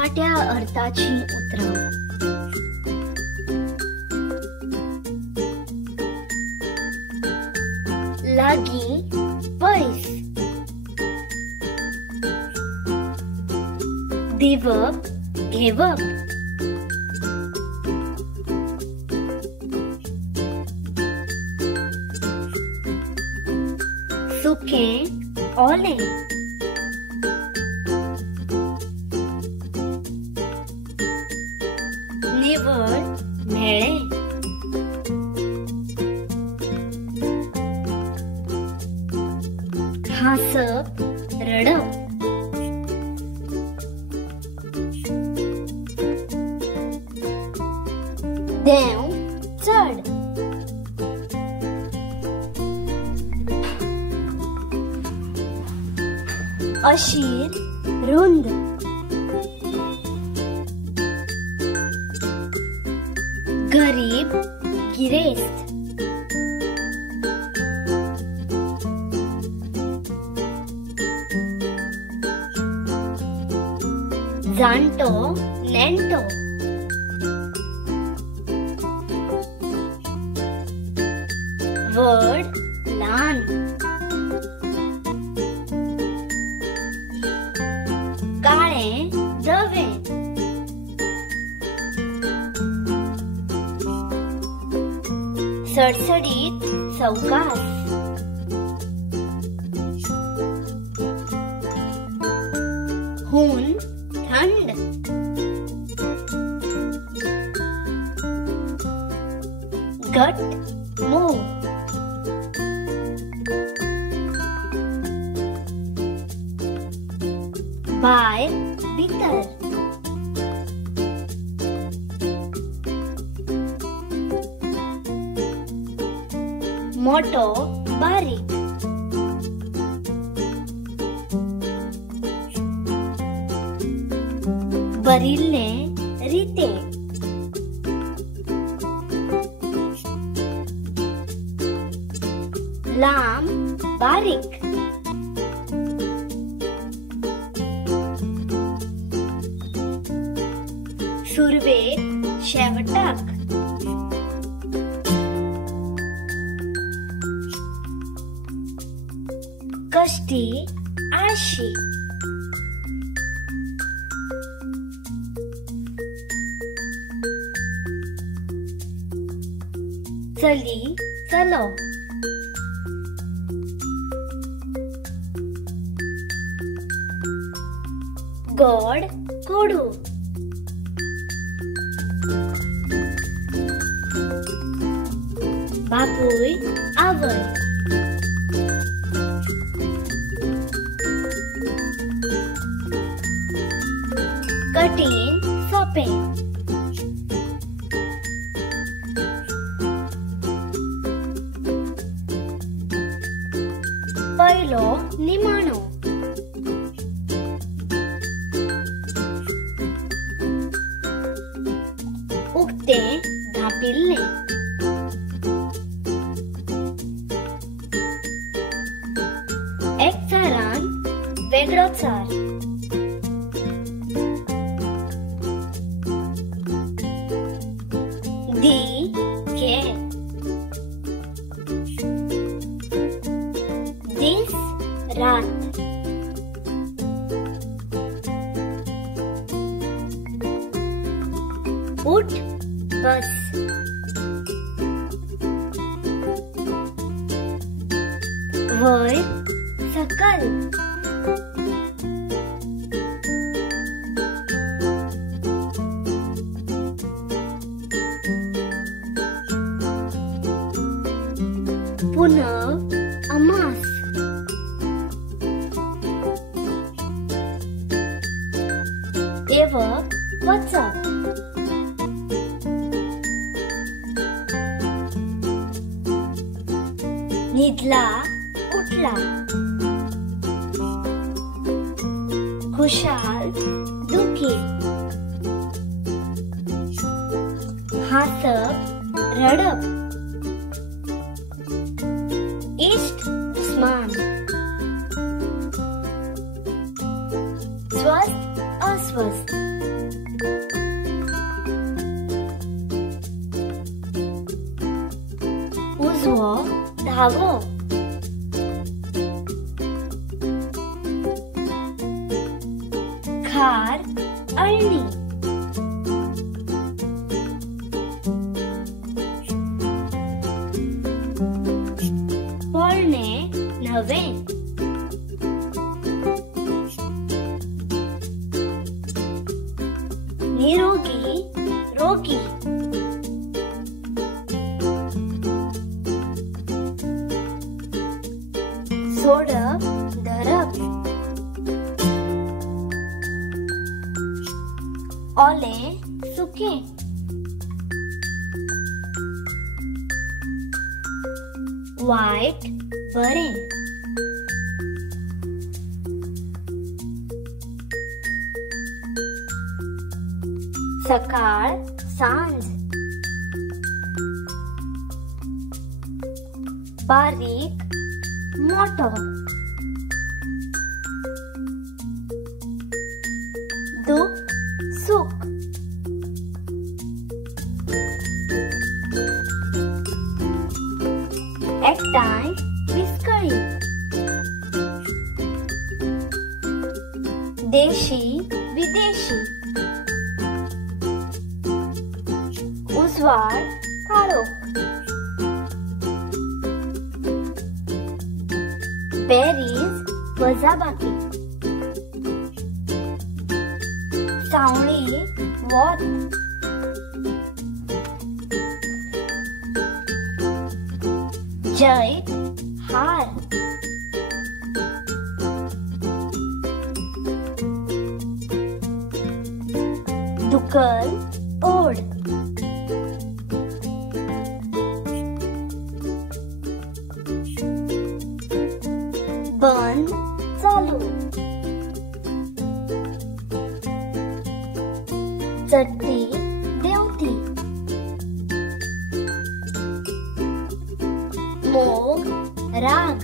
फाट्या अर्थाची उतरां. लागी पयस. दिवप घेवप. सुकें ओलें. निवळ म्हेळें. हांसप रडप. देव चड. अशीर रुंद. गरीब गिरेस्त. जाणटो नेणटो. व्हड ल्हान. काळें धवें. सडसडीत सवकास. हून थंड. घट्ट मोव. भायर भितर. मोठो बारीक. बरिल्लें रितें. लांब बारीक. सुरवेक शेवटाक. कश्टी आळशी. चली चलो. गोड कोडू. बापूय आवय. कठीण सोपें. पयलो निमाणो. उक्तें धांपिल्लें. एकचारान वेगळो चार. दी घे. दीस रात. उठ बस. वयर सकल. पुनव अमास. येवप वचप. न्हिदला उठला. खुशाल दुखी. हासप रडप. इष्ट दुश्मन. स्वस्थ अस्वस्थ. भागो खार अळणी बोलणे नव्हे निरोगी रोगी सोडप धरप ओले सुके वाईट बरे सकाळ सांज बारीक मोठो दुःख सुख एकटाय विस्कळी देशी विदेशी उजवाड काळोख बेरीज वजाबाकी सावळी वत जय हार दुकल ओढ बंद चालू चट्टी देवती मोग राग